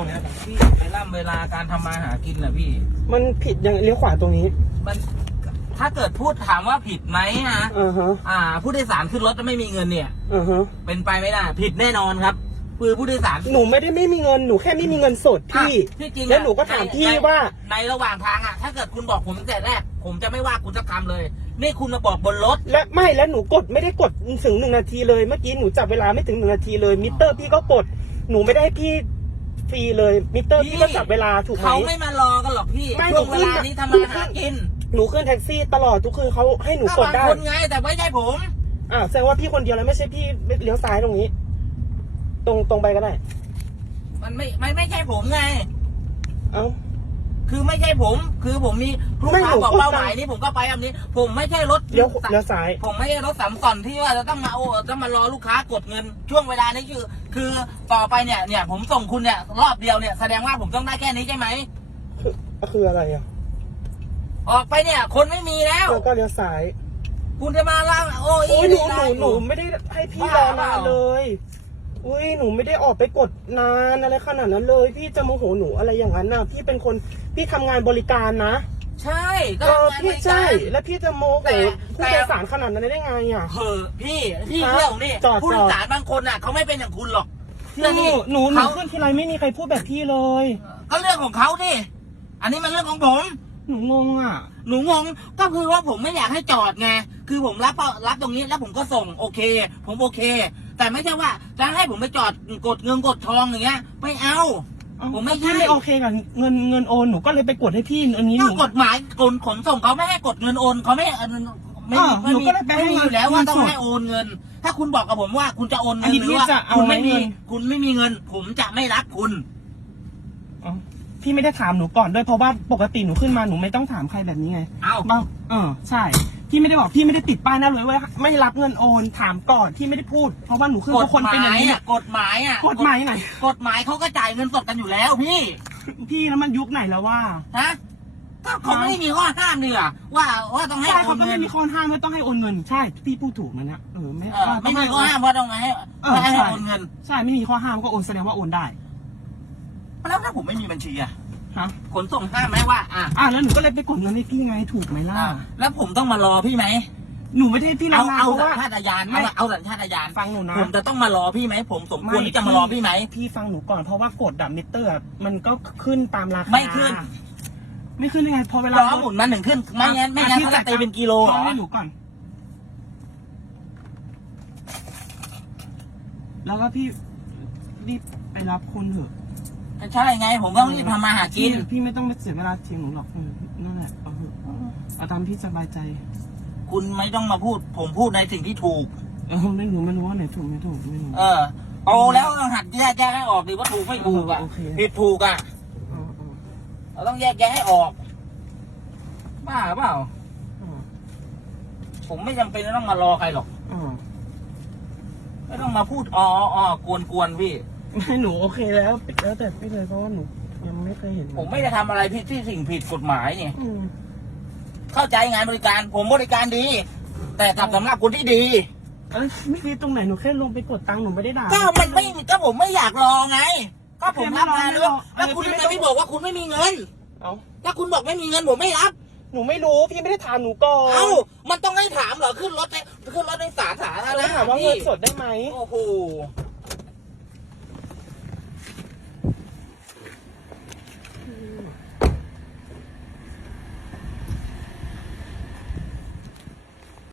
ตรงนี้ครับพี่เวลาเวลาการทำมาหากินนะพี่ มันผิดยังเลี้ยวขวาตรงนี้มันถ้าเกิดพูดถามว่าผิดไหมนะอ่าฮะอ่า ผู้โดยสารขึ้นรถแล้วไม่มีเงินเนี่ย อ่าฮะเป็นไปไม่ได้ผิดแน่นอนครับคือผู้โดยสารหนูไม่ได้ไม่มีเงินหนูแค่ไม่มีเงินสดพี่ อะที่จริงอะแล้วหนูก็ถามพี่ในว่า ในระหว่างทางอะ ถ้าเกิดคุณบอกผมตั้งแต่แรก ผมจะไม่ว่าคุณสักคำเลย นี่คุณมาบอกบนรถ และไม่แล้วหนูกดไม่ได้กดถึงหนึ่งนาทีเลยเมื่อกี้หนูจับเวลาไม่ถึงหนึ่งนาทีเลยมิเตอร์พี่ก็กด หนูไม่ได้ให้พี่ ฟรีเลยมิเตอร์พี่ก็จับเวลาถูกไหม เขาไม่มารอกันหรอกพี่ไม่ช่วงหนูเวขึ้นลานี้ทำมาหากินหนูขึ้นแท็กซี่ตลอดทุกคืนเขาให้หนูก็กดบางได้คนไง แต่ไม่ใช่ผม อ่าแสดงว่าพี่คนเดียวแล้วไม่ใช่พี่เลี้ยวซ้ายตรงนี้ ตรงตรงไปก็ได้ มันไม่ไม่ไม่ใช่ผมไง เอ้า คือไม่ใช่ผม คือผมมีลูกไม่ค้าหนูบอกพูดเป้าตามหมายนี้ผมก็ไปแบบนี้ ผมไม่ใช่รถเลี้ยวเลี้ยวซ้าย ผมไม่ใช่รถสามก่อนที่ว่าจะต้องมาโอ้ต้องมารอลูกค้ากดเงิน ช่วงเวลานี้คือ คือต่อไปเนี่ยเนี่ยผมส่งคุณเนี่ยรอบเดียวเนี่ยแสดงว่าผมต้องได้แค่นี้ใช่ไหมคือคืออะไรอะออกไปเนี่ยคนไม่มีแล้ว แล้วก็เลี้ยวซ้าย คุณจะมาล่างโอ้ยโอ้ยหนูหได้นูอยู่หนูไม่ได้ให้พี่รบ้าอนานเปล่าเลย อุ้ยหนูไม่ได้ออกไปกดนานอะไรขนาดนั้นเลย พี่จะโมโหหนูอะไรอย่างนั้นน่ะพี่เป็นคนพี่ทำงานบริการนะใช่ก็เออทำงานพี่บริการใช่แล้วพี่จะโมโหแต่ผู้โดยสารขนาดนั้นได้ไงอะเออพี่พี่ฮะเชื่อผมนี่จอด ผู้โดจอยดสารบางคนอะเขาไม่เป็นอย่างคุณหรอกหเชื่อนูนี่หนูหนูเขาขึ้นทีไรไม่มีใครพูดแบบพี่เลย ก็เรื่องของเขาดิอันนี้มันเรื่องของผม หนูงงอะ หนูงงก็คือว่าผมไม่อยากให้จอดไงคือผมรับรับตรงนี้แล้วผมก็ส่งโอเค ผมโอเค แต่ไม่ใช่ว่าจะให้ผมไปจอดกดเงินกดทองอย่างเงี้ยไม่เอา ผมไม่ใช่ พี่ไม่โอเคกับเงินเงินโอนหนูก็เลยไปกดให้พี่อันนี้หก็นู กฎหมายกฎขนส่งเขาไม่ให้กดเงินโอนเขาไม่เออไม่มีอ่าไม่หนูมีก็เลยไปไม่มีให้อยู่แล้วว่าต้องเงินสดให้โอนเงิน ถ้าคุณบอกกับผมว่าคุณจะโอนอัเงินนนี้หรือพี่ว่าจะเอาคุณไม่ไว้มีเงิน คุณไม่มีเงิน ผมจะไม่รับคุณ อ๋อพี่ไม่ได้ถามหนูก่อนด้วยเพราะว่าปกติหนูขึ้นมาหนูไม่ต้องถามใครแบบนี้ไง เอา บางเออใช่ พี่ไม่ได้บอกพี่ไม่ได้ติดป้ายหน้ารถไว้ไม่รับเงินโอนถามก่อนพี่ไม่ได้พูด เพราะว่าหนูขึ้นกเพฎราะคนหเป็นอมาย่างยนี้อะกฎหมายอะกฎหมายไหนกฎหมายเขาก็จ่ายเงินสดกันอยู่แล้วพี่ พี่แล้วมันยุคไหนแล้วว่าฮะก็เขาไม่ได้มีข้อห้ามนี่อะว่าว่าต้องให้ใช่โอเขานก็เงิไม่นมีข้อห้ามว่าต้องให้โอนเงินใช่พี่พูดถูกนะเนี่ยเออไม่เออไม่มีข้อห้ามว่าต้องให้เออให้ใช่โอนเงิน ใช่ไม่มีข้อห้ามก็โอนแสดงว่าโอนได้แล้วถ้าผมไม่มีบัญชีอะ ฮะขนส่งห้ามไหมว่าอะอะแล้วหนูก็เลยไปกดเงินให้พี่ไงถูกไหมล่ะอะแล้วผมต้องมารอพี่ไหมหนูไม่ได้ให้พี่รเอานานเอาเพราะสัญว่าชาตญาณไม่เอาเอาสัญชาตญาณฟังหนูนะผมจะต้องมารอพี่ไหมผมสมควรไม่ที่จะมารอพี่ไหมพี่ฟังหนูก่อนเพราะว่ากดดับมิเตอร์อะมันก็ขึ้นตามราคาไม่ขึ้น ไม่ขึ้นยังไงพอเวลาล้อหมุนมาหนึ่งขึ้นไม่งั้นไม่งั้นพี่เขาจะตีเป็นกิโลเหรฟัองให้หนูก่อน แล้วก็พี่รีบไปรับคุณเถอะ ใช่ไง ผมต้องรีบทำมาหากิน พี่พี่ไม่ต้องไปเสียเวลาเทียงหนูหรอกเออนั่นแหละเอาเถอะเอาตามพี่สบายใจคุณไม่ต้องมาพูด ผมพูดในสิ่งที่ถูก เออไม่รู้ไม่รู้ว่าไหนถูกไม่ถูกไม่รู้ เออโตแล้วต้องหัดแยกแยะให้ออกดิว่าถูกไม่ถูกอะโอเค ผิดถูกอะ เออเออเราต้องแยกแยะให้ออก บ้าเปล่า เออผมไม่จำเป็นจะต้องมารอใครหรอก เออไม่ต้องมาพูดอ๋ออ๋อกวนกวนๆพี่ ไม่หนูโอเคแล้วแล้วแต่พี่เลยเพราะว่าหนูยังไม่เคยเห็นผมไม่ได้ทำอะไรผิดที่สิ่งผิดกฎหมายเนี่ย อืมเข้าใจงานบริการ ผมบริการดี แต่กับสำหรับคนที่ดี เอ้ยไม่ดีตรงไหนหนูแค่ลงไปกดตังค์หนูไม่ได้ด่า ก็มันไม่ก็ผมไม่อยากรอไง ก็ผมรับงานไม่แล้รวอแล้วคุณไม่ทำรอไมไม่บอกว่าคุณไม่มีเงินเอ้า ถ้าคุณบอกไม่มีเงินผมไม่รับ หนูไม่รู้พี่ไม่ได้ถามหนูก่อนเอ้า มันต้องให้ถามเหรอขึ้นรถไปขึ้นรถในสาธารณะแล้วถามว่าพี่เงินสดได้ไหม โอ้โห